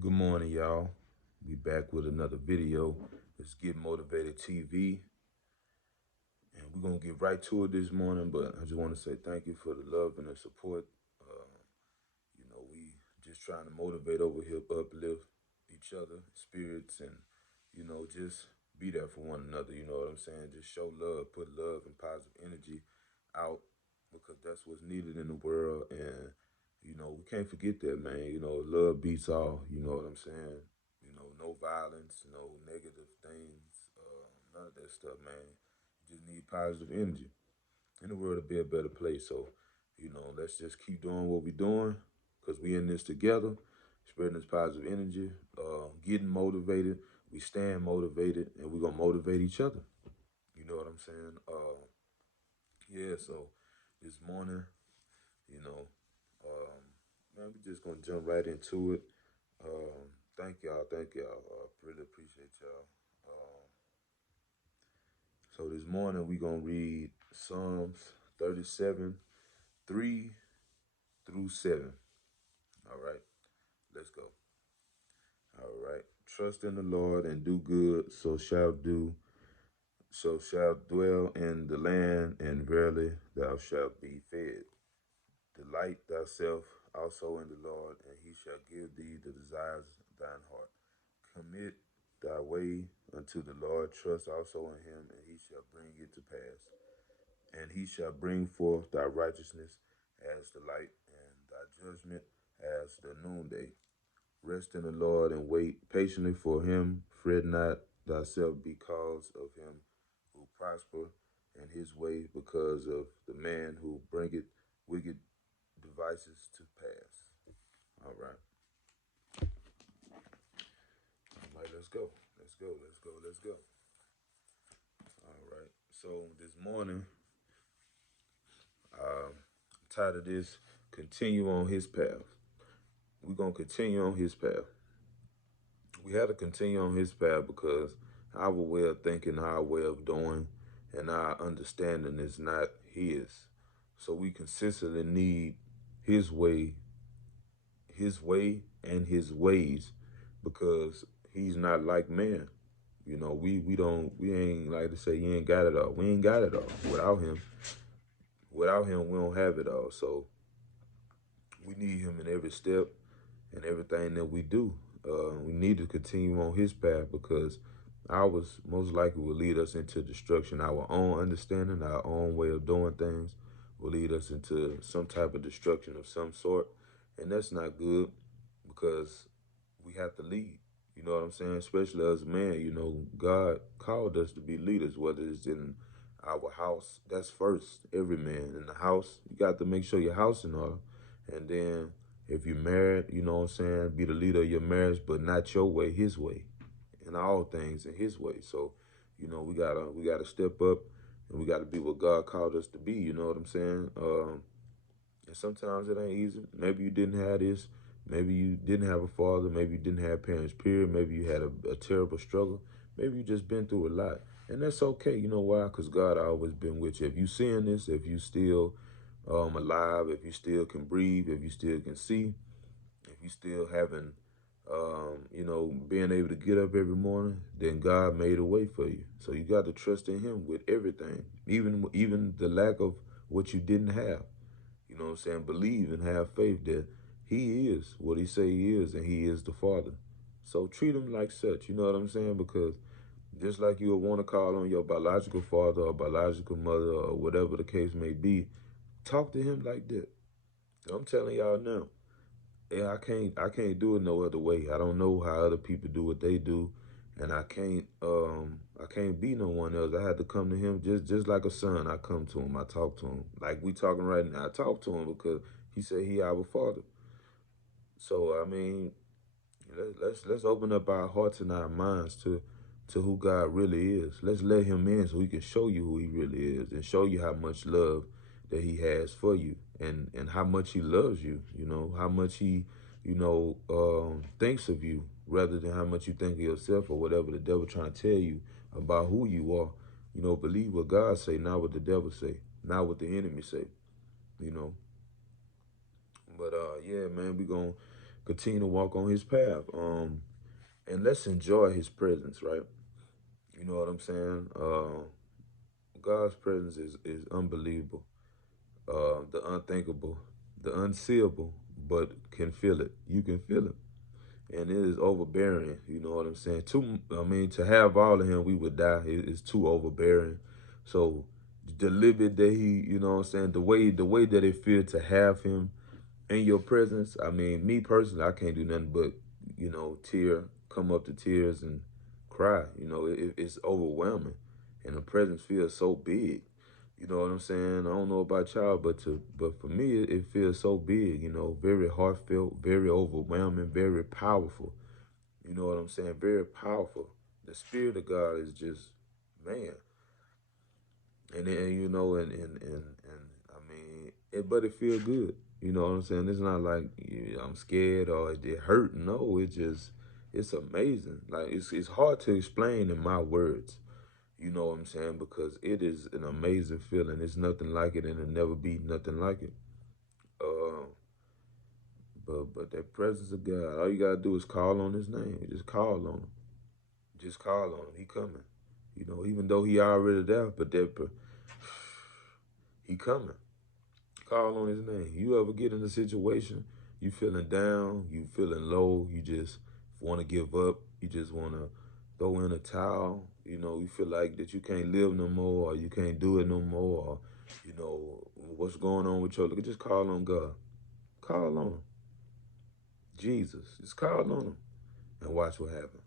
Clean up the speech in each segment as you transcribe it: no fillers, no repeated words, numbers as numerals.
Good morning, y'all. We back with another video. It's Get Motivated TV, and we're gonna get right to it this morning. But I just want to say thank you for the love and the support. We just trying to motivate over here, uplift each other, spirits, and just be there for one another. You know what I'm saying? Just show love, put love and positive energy out because that's what's needed in the world. And we can't forget that, man. Love beats all. You know what I'm saying? No violence, no negative things, none of that stuff, man. You just need positive energy in the world to be a better place. So, let's just keep doing what we're doing because we in this together, spreading this positive energy, getting motivated. We staying motivated, and we're gonna motivate each other. You know what I'm saying? Yeah. So this morning, you know, man, we just gonna jump right into it. Thank y'all. Thank y'all. Really appreciate y'all. So this morning we gonna read Psalms 37, 3 through 7. All right, let's go. All right. Trust in the Lord and do good, so shalt dwell in the land, and verily thou shalt be fed. Delight thyself also in the Lord, and he shall give thee the desires of thine heart. Commit thy way unto the Lord, trust also in him, and he shall bring it to pass. And he shall bring forth thy righteousness as the light, and thy judgment as the noonday. Rest in the Lord and wait patiently for him. Fret not thyself because of him who prosper in his way, because of the man who bringeth wicked devices to pass. All right. All right, let's go. Let's go. Let's go. Let's go. All right. So this morning, tired of this, continue on his path. We're going to continue on his path. We have to continue on his path because our way of thinking, our way of doing, and our understanding is not his. So we consistently need his way and his ways because he's not like man. We ain't like to say you ain't got it all. We ain't got it all. Without him, we don't have it all. So we need him in every step and everything that we do. We need to continue on his path because ours most likely will lead us into destruction. Our own understanding, our own way of doing things will lead us into some type of destruction of some sort. And that's not good because we have to lead. You know what I'm saying? Especially as a man, God called us to be leaders, whether it's in our house. That's first. Every man in the house, you got to make sure your house in order. And then if you're married, you know what I'm saying, be the leader of your marriage, but not your way, his way. In all things in his way. So, we gotta step up and we gotta be what God called us to be, you know what I'm saying? And sometimes it ain't easy. Maybe you didn't have this. Maybe you didn't have a father. Maybe you didn't have parents, period. Maybe you had a terrible struggle. Maybe you just been through a lot. And that's okay. You know why? Because God always been with you. If you seeing this, if you still alive, if you still can breathe, if you still can see, if you still having, being able to get up every morning, then God made a way for you. So you got to trust in him with everything, even the lack of what you didn't have. You know what I'm saying? Believe and have faith that he is what he say he is and he is the Father. So treat him like such, you know what I'm saying? Because just like you would want to call on your biological father or biological mother or whatever the case may be, talk to him like that. I'm telling y'all now. Yeah, I can't do it no other way. I don't know how other people do what they do, and I can't be no one else. I had to come to him just like a son. I come to him, I talk to him. Like we talking right now. I talk to him because he said he our father. So I mean, let's open up our hearts and our minds to who God really is. Let's let him in so he can show you who he really is and show you how much love that he has for you and how much he loves you, how much he, thinks of you rather than how much you think of yourself or whatever the devil trying to tell you about who you are. Believe what God say, not what the devil say, not what the enemy say, you know. But yeah, man, we gonna continue to walk on his path. And let's enjoy his presence, right? You know what I'm saying? God's presence is unbelievable, the unthinkable, the unseeable, but can feel it. You can feel it. And it is overbearing, you know what I'm saying? To have all of him, we would die. It's too overbearing. So the little bit that he, you know what I'm saying, the way that it feels to have him in your presence, I mean, me personally, I can't do nothing but, come up to tears and cry. It's overwhelming. And the presence feels so big. You know what I'm saying? I don't know about y'all, but for me, it feels so big. Very heartfelt, very overwhelming, very powerful. You know what I'm saying? Very powerful. The spirit of God is just, man. And then, and I mean, but it feel good. You know what I'm saying? It's not like I'm scared or it hurt. No, it's amazing. Like it's hard to explain in my words. You know what I'm saying? Because it is an amazing feeling. It's nothing like it, and it'll never be nothing like it. Uh, but that presence of God, all you gotta do is call on His name. You just call on Him. Just call on Him. He coming. Even though He already there, He coming. Call on His name. You ever get in a situation, you feeling down, you feeling low, you just want to give up, you just want to throw in a towel, you feel like that you can't live no more or you can't do it no more, or, what's going on with your, just call on God. Call on Him. Jesus. Just call on Him and watch what happens.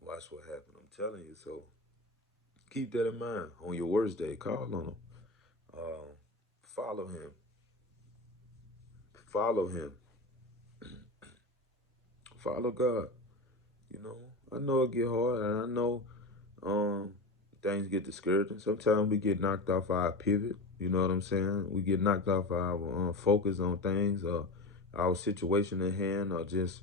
Watch what happens. I'm telling you. So keep that in mind. On your worst day, call on Him. Uh, Follow Him. Follow Him. Follow God. I know it get hard, and I know um, things get discouraging. Sometimes we get knocked off our pivot. You know what I'm saying? We get knocked off our focus on things, or our situation at hand, or just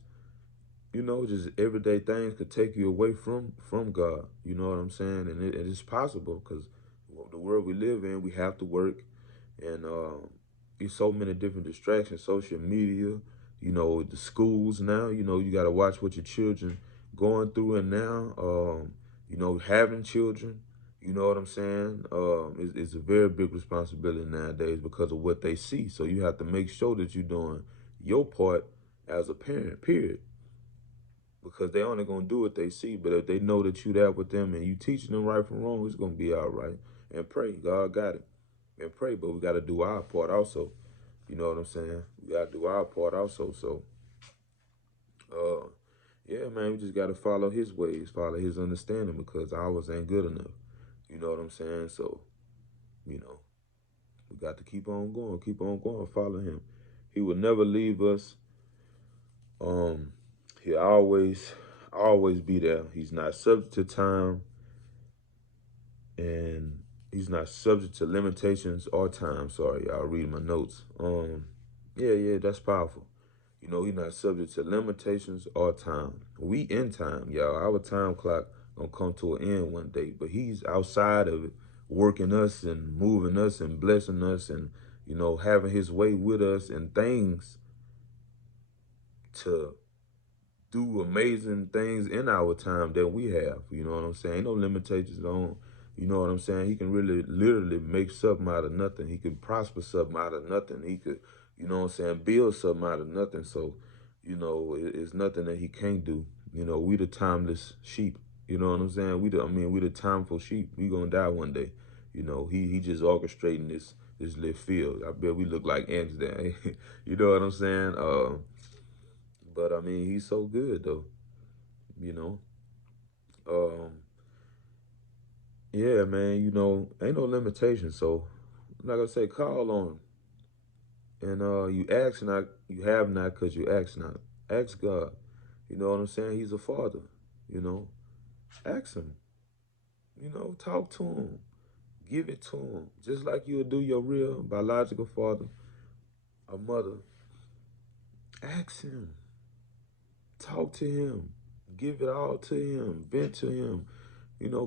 everyday things could take you away from God. You know what I'm saying? And it is possible because the world we live in, we have to work, and there's so many different distractions, social media, the schools now, you got to watch what your children going through. And now, having children, you know what I'm saying, it's a very big responsibility nowadays because of what they see. So you have to make sure that you're doing your part as a parent, period, because they only gonna do what they see. But if they know that you there with them and you teaching them right from wrong, it's gonna be all right. And pray, God got it. And pray, but we gotta do our part also. You know what I'm saying? We gotta do our part also. So, uh, yeah, man, we just gotta follow His ways, follow His understanding, because ours ain't good enough. You know what I'm saying? So, you know, we got to keep on going, follow Him. He will never leave us. Um, he always be there. He's not subject to time, and He's not subject to limitations or time. Sorry, y'all, reading my notes. Yeah, that's powerful. He's not subject to limitations or time. We in time, y'all. Our time clock gonna come to an end one day, but He's outside of it, working us and moving us and blessing us, and having His way with us, and things to do amazing things in our time that we have. You know what I'm saying? Ain't no limitations on, you know what I'm saying? He can really literally make something out of nothing. He could prosper something out of nothing. He could, build something out of nothing. So, it's nothing that He can't do. We the timeless sheep. You know what I'm saying? We the timeful sheep. We gonna die one day. He just orchestrating this little field. I bet we look like ants there. You know what I'm saying? But I mean, He's so good though. You know. Um, yeah, man. Ain't no limitation. So, like I say, call on Him, and you ask not, you have not, cause you ask not. Ask God. You know what I'm saying? He's a Father. You know, ask Him. Talk to Him. Give it to Him, just like you would do your real biological father or mother. Ask Him. Talk to Him. Give it all to Him. Vent to Him.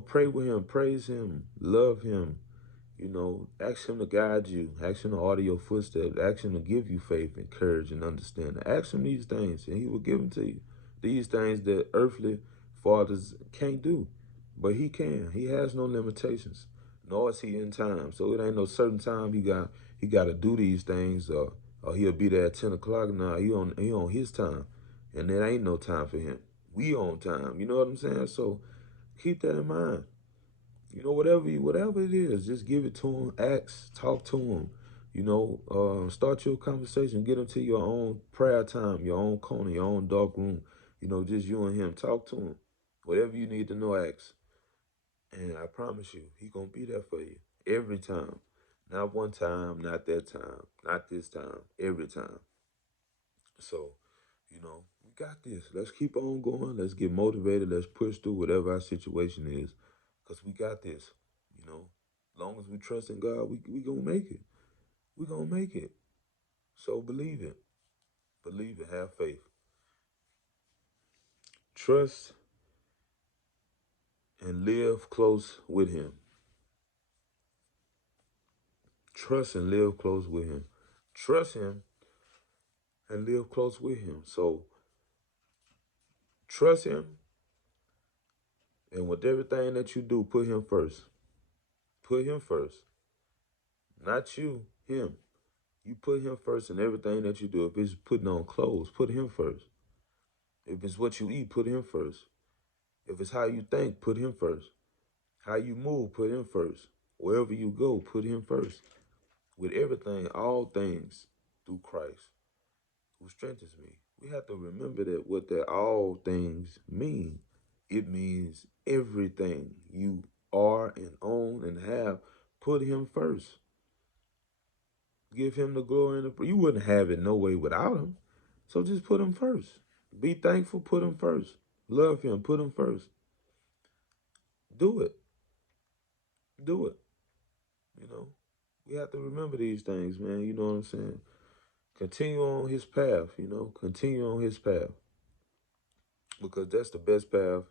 Pray with Him. Praise Him. Love Him. You know, ask him to guide you. Ask him to order your footsteps. Ask him to give you faith and courage and understanding. Ask him these things, and he will give them to you. These things that earthly fathers can't do, but he can. He has no limitations, nor is he in time. So it ain't no certain time he got to do these things, or he'll be there at 10 o'clock. Now he on his time, and there ain't no time for him. We on time. You know what I'm saying? So keep that in mind. You know, whatever it is, just give it to him. Ask, talk to him. You know, start your conversation. Get into your own prayer time, your own corner, your own dark room. You know, just you and him. Talk to him. Whatever you need to know, ask. And I promise you, he gonna be there for you every time. Not one time, not that time, not this time. Every time. So, you know, we got this. Let's keep on going. Let's get motivated. Let's push through whatever our situation is. Because we got this. You know, as long as we trust in God, we going to make it. We going to make it. So believe it. Believe it. Have faith. Trust and live close with Him. Trust and live close with Him. Trust Him and live close with Him. So trust Him, and with everything that you do, put Him first. Put Him first. Not you, Him. You put him first in everything that you do. If it's putting on clothes, put him first. If it's what you eat, put him first. If it's how you think, put him first. How you move, put him first. Wherever you go, put him first. With everything, all things, through Christ, who strengthens me. We have to remember that what that all things mean. It means everything you are and own and have, put him first. Give him the glory and the. You wouldn't have it no way without him. So just put him first. Be thankful, put him first. Love him, put him first. Do it. Do it. You know, we have to remember these things, man. You know what I'm saying? Continue on his path, you know, continue on his path. Because that's the best path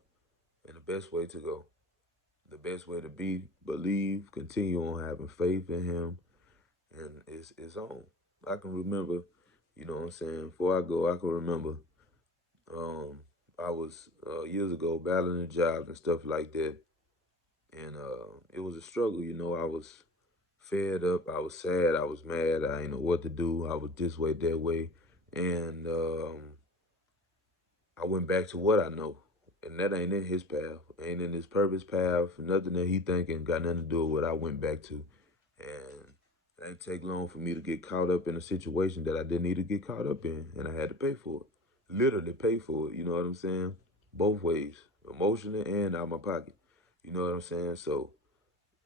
and the best way to go. The best way to be, believe, continue on having faith in him, and it's on. I can remember, you know what I'm saying, before I go, I can remember I was years ago battling a job and stuff like that, and it was a struggle. You know, I was fed up, I was sad, I was mad, I didn't know what to do. I was this way, that way, and I went back to what I know, and that ain't in his path, ain't in his purpose path. Nothing that he thinking got nothing to do with what I went back to, and it ain't take long for me to get caught up in a situation that I didn't need to get caught up in, and I had to pay for it. Literally pay for it. You know what I'm saying? Both ways, emotionally and out of my pocket. You know what I'm saying? So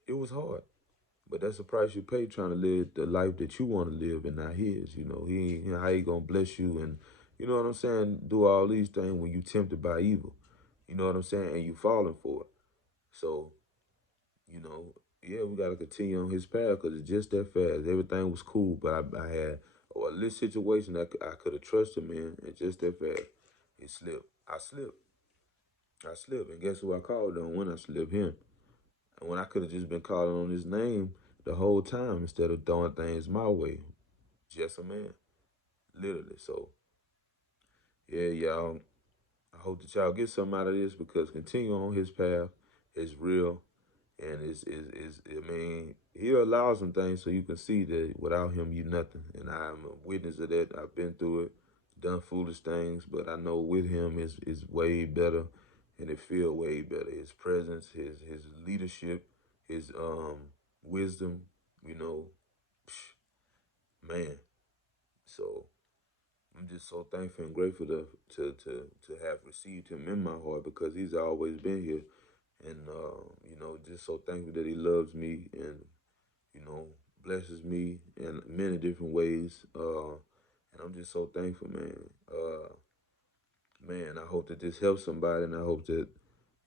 it was hard, but that's the price you pay trying to live the life that you want to live and not his. You know, he ain't how he gonna bless you and you know what I'm saying. Do all these things when you tempted by evil. You know what I'm saying, and you falling for it. So you know, yeah, we got to continue on his path because it's just that fast. Everything was cool, but I had a little situation that I could have trusted him in, and just that fast, it slipped. I slipped. I slipped, and guess who I called on when I slipped? Him. And when I could have just been calling on his name the whole time instead of throwing things my way. Just a man, literally. So, yeah, y'all. I hope that y'all get something out of this because continue on his path is real. And I mean, he allows some things so you can see that without him, you nothing. And I'm a witness of that. I've been through it, done foolish things, but I know with him is way better, and it feel way better. His presence, his leadership, his wisdom, you know, man. So I'm just so thankful and grateful to have received him in my heart because he's always been here and you know, just so thankful that he loves me and you know blesses me in many different ways. And I'm just so thankful, man. Man, I hope that this helps somebody, and I hope that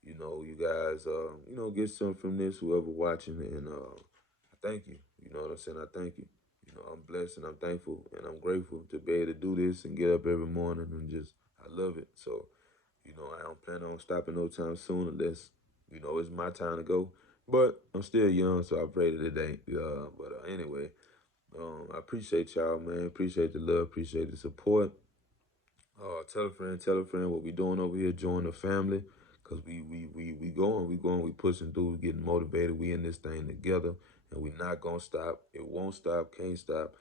you know you guys, you know, get something from this. Whoever watching, and I thank you. You know what I'm saying? I thank you. You know, I'm blessed and I'm thankful and I'm grateful to be able to do this and get up every morning and just I love it. So you know, I don't plan on stopping no time soon unless, you know, it's my time to go. But I'm still young, so I pray that it ain't. But anyway, I appreciate y'all, man. Appreciate the love, appreciate the support. Tell a friend what we doing over here. Join the family, cause we pushing through, we getting motivated. We in this thing together, and we not gonna stop. It won't stop, can't stop,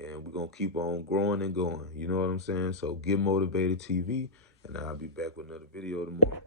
and we gonna keep on growing and going. You know what I'm saying? So get motivated, TV, and I'll be back with another video tomorrow.